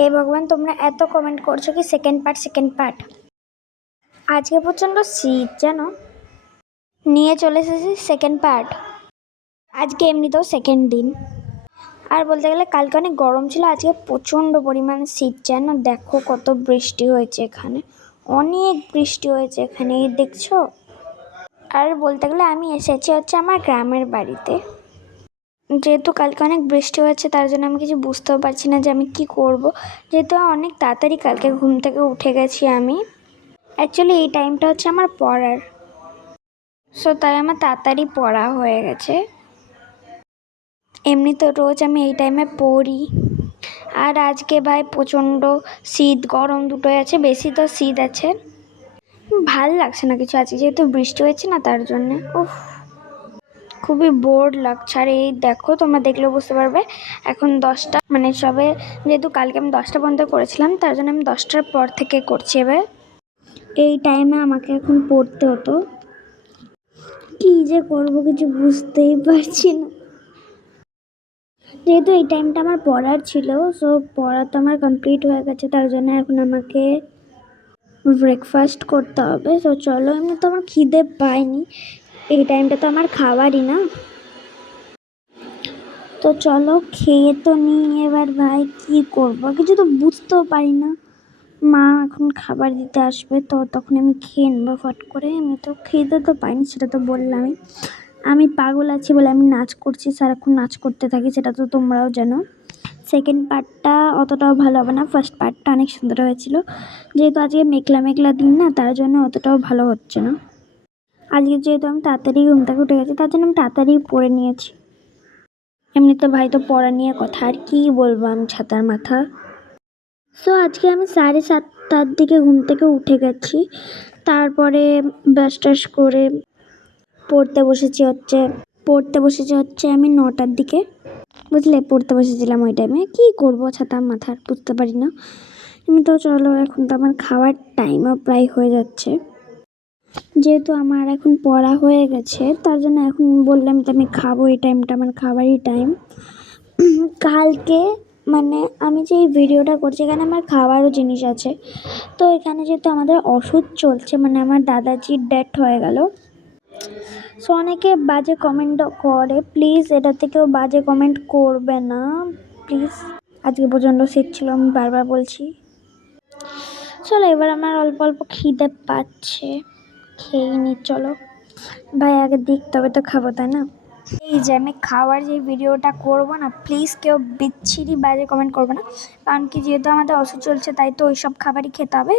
হে ভগবান, তোমরা এত কমেন্ট করছো কি সেকেন্ড পার্ট। আজকে প্রচণ্ড শীত জানো, নিয়ে চলে এসেছি সেকেন্ড পার্ট। আজকে এমনিতেও সেকেন্ড দিন, আর বলতে গেলে কালকে অনেক গরম ছিল, আজকে প্রচণ্ড পরিমাণে শীত। জানো দেখো কত বৃষ্টি হয়েছে এখানে, অনেক বৃষ্টি হয়েছে এখানে, এই দেখছো। আর বলতে গেলে আমি এসেছি হচ্ছে আমার গ্রামের বাড়িতে। যেহেতু কালকে অনেক বৃষ্টি হয়েছে তার জন্য আমি কিছু বুঝতেও পারছি না যে আমি কি করব, যেহেতু অনেক তাড়াতাড়ি কালকে ঘুম থেকে উঠে গেছি আমি। অ্যাকচুয়ালি এই টাইমটা হচ্ছে আমার পড়ার, সো তাই আমার তাড়াতাড়ি পড়া হয়ে গেছে। এমনি তো রোজ আমি এই টাইমে পড়ি। আর আজকে ভাই প্রচণ্ড শীত গরম দুটোই আছে, বেশি তো শীত আছে। ভাল লাগছে না কিছু আজকে, যেহেতু বৃষ্টি হয়েছে না তার জন্যে উফ খুবই বোর লাগছে। আর এই দেখো, তোমরা দেখলেও বুঝতে পারবে এখন 10টা, মানে সবে যেহেতু কালকে আমি 10টা পর্যন্ত করেছিলাম তার জন্য আমি 10টার পর থেকে করছি। এবার এই টাইমে আমাকে এখন পড়তে হতো, কি যে করবো কিছু বুঝতেই পারছি না। যেহেতু এই টাইমটা আমার পড়ার ছিল, সো পড়া তো আমার কমপ্লিট হয়ে গেছে, তার জন্য এখন আমাকে ব্রেকফাস্ট করতে হবে। তো চলো, এমনি তো আমার খিদে পাইনি, এই টাইমটা তো আমার খাবারই না। তো চলো খেয়ে তো নিই এবার। ভাই কি করবো কিছু তো বুঝতেও পারি না। মা এখন খাবার দিতে আসবে, তো তখন আমি খেয়ে নেবো ফট করে। আমি তো খেতে তো পাইনি, সেটা তো বললামই। আমি পাগল আছি বলে আমি নাচ করছি, সারাক্ষণ নাচ করতে থাকি, সেটা তো তোমরাও জানো। সেকেন্ড পার্টটা অতটাও ভালো হবে না, ফার্স্ট পার্টটা অনেক সুন্দর হয়েছিল। যেহেতু আজকে মেঘলা মেঘলা দিন না, তার জন্য অতটাও ভালো হচ্ছে না। আজকে যেহেতু আমি তাড়াতাড়ি ঘুম থেকে উঠে গেছি তার জন্য আমি তাড়াতাড়ি পড়ে নিয়েছি। এমনি তো ভাই তো পড়া নিয়ে কথা, আর কি বলবো আমি ছাতার মাথা। সো আজকে আমি 7:30টার দিকে ঘুম থেকে উঠে গেছি, তারপরে ব্রাশ টাশ করে পড়তে বসেছি হচ্ছে আমি 9টার দিকে, বুঝলে। পড়তে বসেছিলাম ওই টাইমে, কি করবো ছাতার মাথার বুঝতে পারি না। আমি তো চলো, এখন তো আমার খাওয়ার টাইমও প্রায় হয়ে যাচ্ছে। যেহেতু আমার এখন পড়া হয়ে গেছে তার জন্য এখন বললাম তো আমি খাবো, এই টাইমটা আমার খাবারই টাইম। কালকে মানে আমি যে এই ভিডিওটা করছি এখানে আমার খাওয়ারও জিনিস আছে। তো এখানে যেহেতু আমাদের ওষুধ চলছে, মানে আমার দাদাজির ডেথ হয়ে গেল, সো অনেকে বাজে কমেন্টও করে, প্লিজ এটা থেকেও বাজে কমেন্ট করবে না প্লিজ। আজকে পর্যন্ত শীত ছিল, আমি বারবার বলছি। চলো এবার আমার অল্প অল্প খিদে পাচ্ছে, খেয়ে নি চলো। ভাই আগে দিক তবে তো খাবো, তাই না। এই যে আমি খাওয়ার যে ভিডিওটা করবো না, প্লিজ কেউ বিচ্ছিরি বাজে কমেন্ট করবে না, কারণ কি যেহেতু আমাদের ওষুধ চলছে তাই তো ওইসব খাবারই খেতে হবে।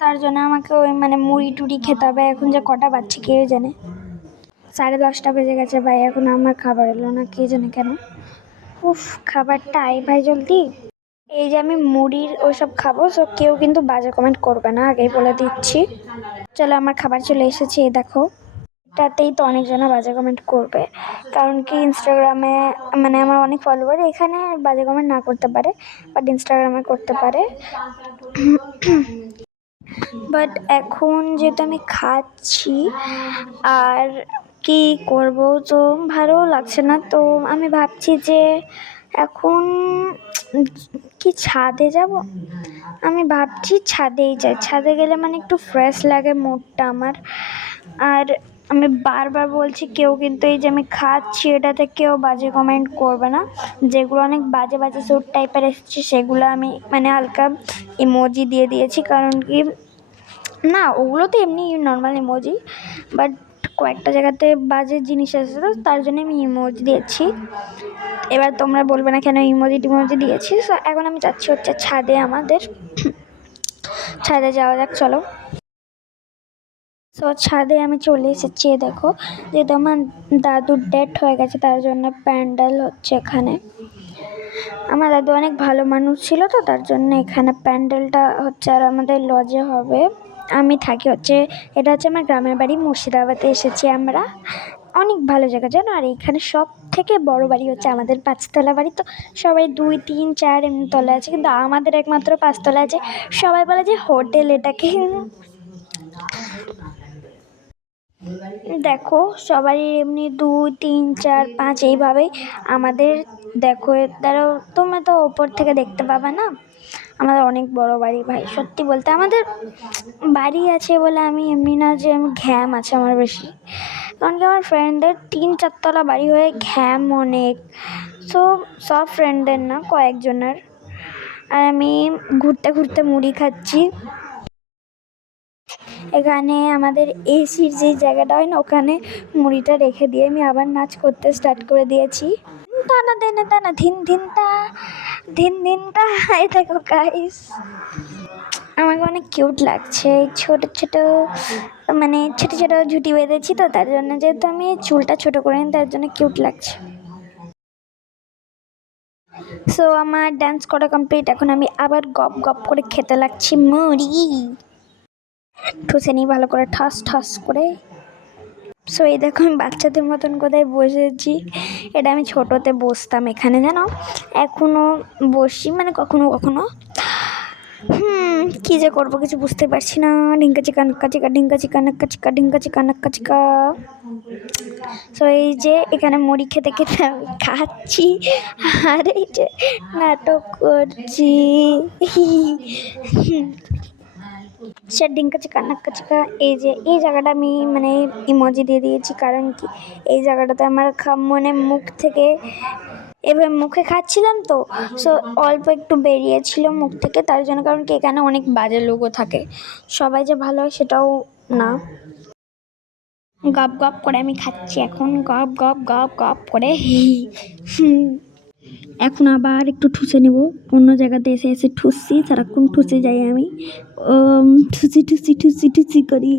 তার জন্য আমাকে ওই মানে মুড়ি টুড়ি খেতে হবে। এখন যে কটা বাজছে কে জানে, 10:30 বেজে গেছে ভাই, এখন আমার খাবার এলো না, কে জানে কেন। উফ, খাবারটা আই ভাই জলদি। এই যে আমি মুড়ির ওইসব খাবো, সো কেউ কিন্তু বাজে কমেন্ট করবে না, আগেই বলে দিচ্ছি। চলো আমার খাবার চলে এসেছে, এই দেখো। এটাতেই তো অনেকজনা বাজে কমেন্ট করবে, কারণ কি ইনস্টাগ্রামে মানে আমার অনেক ফলোয়ার, এখানে বাজে কমেন্ট না করতে পারে বাট ইনস্টাগ্রামে করতে পারে। বাট এখন যেহেতু আমি খাচ্ছি আর কি করব, তো ভালো লাগছে না, তো আমি ভাবছি যে এখন কি ছাদে যাব। আমি ভাবছি ছাদেই যাই, ছাদে গেলে মানে একটু ফ্রেশ লাগে মুডটা আমার। আর আমি বারবার বলছি, কেউ কিন্তু এই যে আমি খাচ্ছি এটাতে কেউ বাজে কমেন্ট করবে না। যেগুলো অনেক বাজে বাজে স্যুট টাইপের এসেছে সেগুলো আমি মানে হালকা ইমোজি দিয়ে দিয়েছি, কারণ কি না ওগুলো তো এমনি নর্মাল ইমোজি, বাট কয়েকটা জায়গাতে বাজে জিনিস এসেছে তো তার জন্য আমি ইমোজি দিয়েছি। এবার তোমরা বলবে না কেন ইমোজি টিমোজি দিয়েছি। সো এখন আমি যাচ্ছি হচ্ছে ছাদে, আমাদের ছাদে যাওয়া যাক চলো। সো ছাদে আমি চলে এসেছি, দেখো যেহেতু আমার দাদুর ডেথ হয়ে গেছে তার জন্য প্যান্ডেল হচ্ছে এখানে। আমার দাদু অনেক ভালো মানুষ ছিল, তো তার জন্য এখানে প্যান্ডেলটা হচ্ছে। আর আমাদের লজে হবে, আমি থাকি হচ্ছে, এটা হচ্ছে আমার গ্রামের বাড়ি মুর্শিদাবাদে এসেছি আমরা, অনেক ভালো জায়গা জানো। আর এখানে সব থেকে বড় বাড়ি হচ্ছে আমাদের 5তলা বাড়ি, তো সবাই 2 3 4 এমনি তলা আছে, কিন্তু আমাদের একমাত্র 5তলা আছে। সবাই বলে যে হোটেল এটাকে। দেখো সবারই এমনি 2 3 4 5 এইভাবেই, আমাদের দেখো তারও তুমি তো ওপর থেকে দেখতে পাবে না, আমাদের অনেক বড় বাড়ি ভাই। সত্যি বলতে আমাদের বাড়ি আছে বলে আমি এমনি না যে আমি ঘ্যাম আছে আমার বেশি, কারণ কি আমার ফ্রেন্ডদের 3-4 তলা বাড়ি হয়ে ঘ্যাম অনেক। সো সব ফ্রেন্ডদের না, কয়েকজনের। আর আমি ঘুরতে ঘুরতে মুড়ি খাচ্ছি। এখানে আমাদের এসির যে জায়গাটা হয় না, ওখানে মুড়িটা রেখে দিয়ে আমি আবার নাচ করতে স্টার্ট করে দিয়েছি। টানা দেনা টানা ধিন ধিনটা ধিন ধিনটা। এই দেখো গাইস, আমাকে অনেক কিউট লাগছে। ছোট ছোট মানে ছোট ছোট ঝুঁটি বেঁধেছি তো, তার জন্য যেহেতু আমি চুলটা ছোট করে নিই, তার জন্য কিউট লাগছে। সো আমার ডান্স করা কমপ্লিট। এখন আমি আবার গপ গপ করে খেতে লাগছি মুড়ি। ঠুসে নিই ভালো করে, ঠাস ঠাস করে। সো এই দেখো আমি বাচ্চাদের মতন কোথায় বসেছি। এটা আমি ছোটোতে বসতাম এখানে, জানো, এখনও বসি, মানে কখনো কখনো। কী যে করবো কিছু বুঝতে পারছি না। ঢিঙ্কা চিকা নাক্কা চিকা, ঢিঙ্কা চিকা নাক্কা চিকা, ঢিঙ্কা চিকা নাক্কা চিকা। সো এই যে এখানে মুড়ি খেতে খেতে আমি খাচ্ছি, আর এই যে নাটক করছি। সে ঢিঙ্কা চিকা নাক্কা চিকা। এই যে এই জায়গাটা আমি মানে ইমোজি দিয়ে দিয়েছি, কারণ কি এই জায়গাটাতে আমার মানে মুখ থেকে এবার মুখে খাচ্ছিলাম তো, সো অল্প একটু বেরিয়েছিল মুখ থেকে, তার জন্য। কারণ কি এখানে অনেক বাজে লোকও থাকে, সবাই যে ভালো হয় সেটাও না। গপ গপ করে আমি খাচ্ছি এখন, গপ গপ গপ গপ করে। এখন আবার একটু ঠুসে নেব। অন্য জায়গাতে এসে এসে ঠুসছি, সারাক্ষণ ঠুসে যাই আমি। ঠুসি ঠুসি ঠুসি ঠুসি করি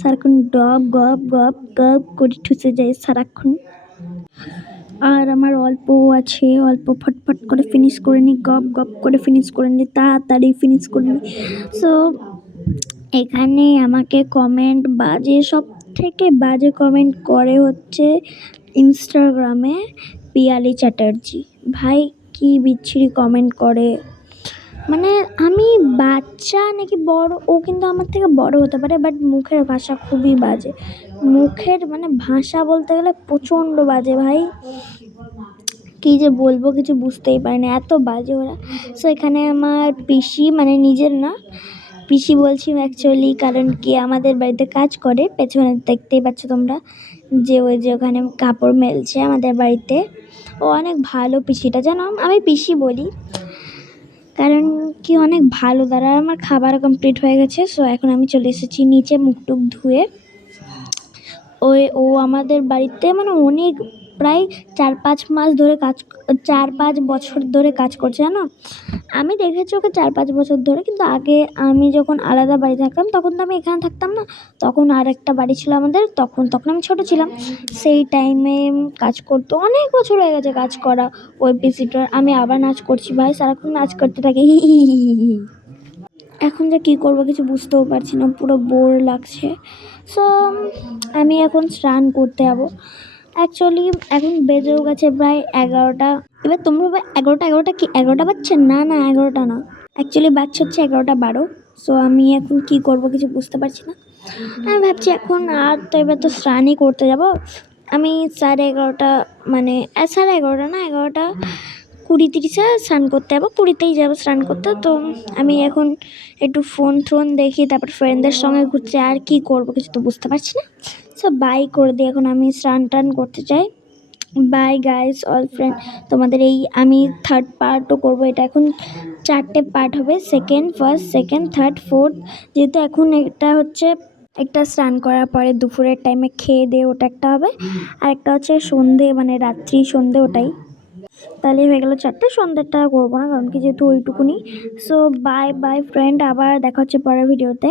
সারাক্ষণ, গপ গপ গপ গপ করে ঠুসে যাই সারাক্ষণ। আর আমার অল্প আছে, অল্প ফটফট করে ফিনিশ করে নিই, গপ গপ করে ফিনিশ করে নিই, তাড়াতাড়ি ফিনিশ করে নিই। সো এখানে আমাকে কমেন্ট বাজে, সব থেকে বাজে কমেন্ট করে হচ্ছে ইনস্টাগ্রামে পিয়ালি চ্যাটার্জি। ভাই কি বিচ্ছিরি কমেন্ট করে, মানে আমি বাচ্চা নাকি বড়, ও কিন্তু আমার থেকে বড় হতে পারে, বাট মুখের ভাষা খুবই বাজে। মুখের মানে ভাষা বলতে গেলে প্রচণ্ড বাজে ভাই। কী যে বলবো কিছু বুঝতেই পারি না, এত বাজে ওরা। সো এখানে আমার পিসি, মানে নিজের না, পিসি বলছি অ্যাকচুয়ালি, কারণ কি আমাদের বাড়িতে কাজ করে, পেছনে দেখতেই পাচ্ছ তোমরা, যে ওই যে ওখানে কাপড় মেলছে আমাদের বাড়িতে। ও অনেক ভালো পিসিটা, জানো, আমি পিসি বলি কারণ কি অনেক ভালো। দ্বারা আমার খাবার কমপ্লিট হয়ে গেছে। সো এখন আমি চলে এসেছি নিচে মুখ টুক ধুয়ে। ও আমাদের বাড়িতে মানে অনেক, প্রায় 4-5 মাস ধরে 4-5 বছর ধরে কাজ করছে, জানো। আমি দেখেছি ওকে 4-5 বছর ধরে, কিন্তু আগে আমি যখন আলাদা বাড়ি থাকতাম তখন তো আমি এখানে থাকতাম না, তখন আর একটা বাড়ি ছিল আমাদের, তখন আমি ছোটো ছিলাম। সেই টাইমে কাজ করতো, অনেক বছর হয়ে গেছে কাজ করা ওই পিসিটার। আমি আবার নাচ করছি ভাই, সারাক্ষণ নাচ করতে থাকি। এখন যে কী করবো কিছু বুঝতেও পারছি না, পুরো বোর লাগছে। সো আমি এখন স্নান করতে যাবো। অ্যাকচুয়ালি এখন বেজেও গেছে প্রায় 11টা। এবার তোমরা 11টা কি 11টা বাজছে? না 11টা না, অ্যাকচুয়ালি বাজছে হচ্ছে 11টা 12। সো আমি এখন কি করব কিছু বুঝতে পারছি না। আমি ভাবছি এখন আর তো এবার তো স্নানই করতে যাব। আমি 11:30 মানে 11:30 না, 11:20-30 স্নান করতে যাবো, 20তেই যাবো স্নান করতে। তো আমি এখন একটু ফোন দেখি, তারপর ফ্রেন্ডদের সঙ্গে ঘুরছি, আর কি করব কিছু তো বুঝতে পারছি না। সো বাই করে দিই, এখন আমি স্নান করতে চাই। Bye guys all friend. তোমাদের এই আমি 3rd পার্টও করবো, এটা এখন 4টে পার্ট হবে, second, first, second, third, fourth. যেহেতু এখন এটা হচ্ছে একটা স্নান করার পরে দুপুরের টাইমে খেয়ে দিয়ে ওটা একটা হবে, আর একটা হচ্ছে সন্ধে, মানে রাত্রি সন্ধে, ওটাই। তাহলে হয়ে গেল 4টে। সন্ধ্যেটা করবো না, কারণ কি যেহেতু ওইটুকুনি। সো বাই বাই ফ্রেন্ড, আবার দেখা হচ্ছে পরের ভিডিওতে।